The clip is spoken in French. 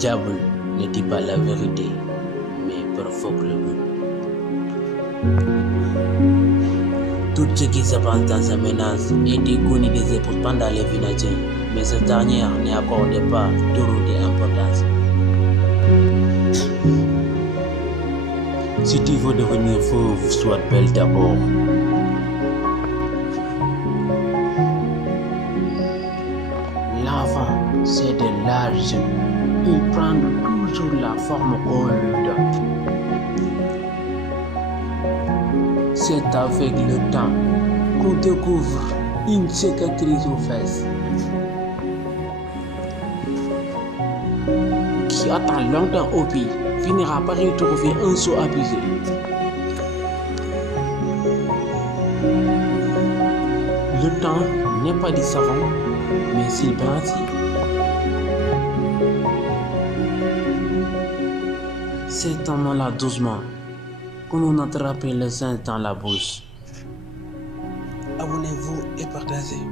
diable ne dit pas la vérité, mais provoque le doute. Tout ce qui se passe dans un ménage était connu des épouses pendant les Vénitiens, mais cette dernière n'y accordait pas trop d'importance. Si tu veux devenir fauve, sois belle d'abord. L'enfant, c'est de l'âge. Il prend toujours la forme qu'on lui donne. C'est avec le temps qu'on découvre une cicatrice aux fesses qui attend longtemps au pays finira par y trouver un seau abusé. Le temps n'est pas du savon, mais s'il blanchit. C'est en allant doucement que l'on attrape le sein dans la bouche. Abonnez-vous et partagez.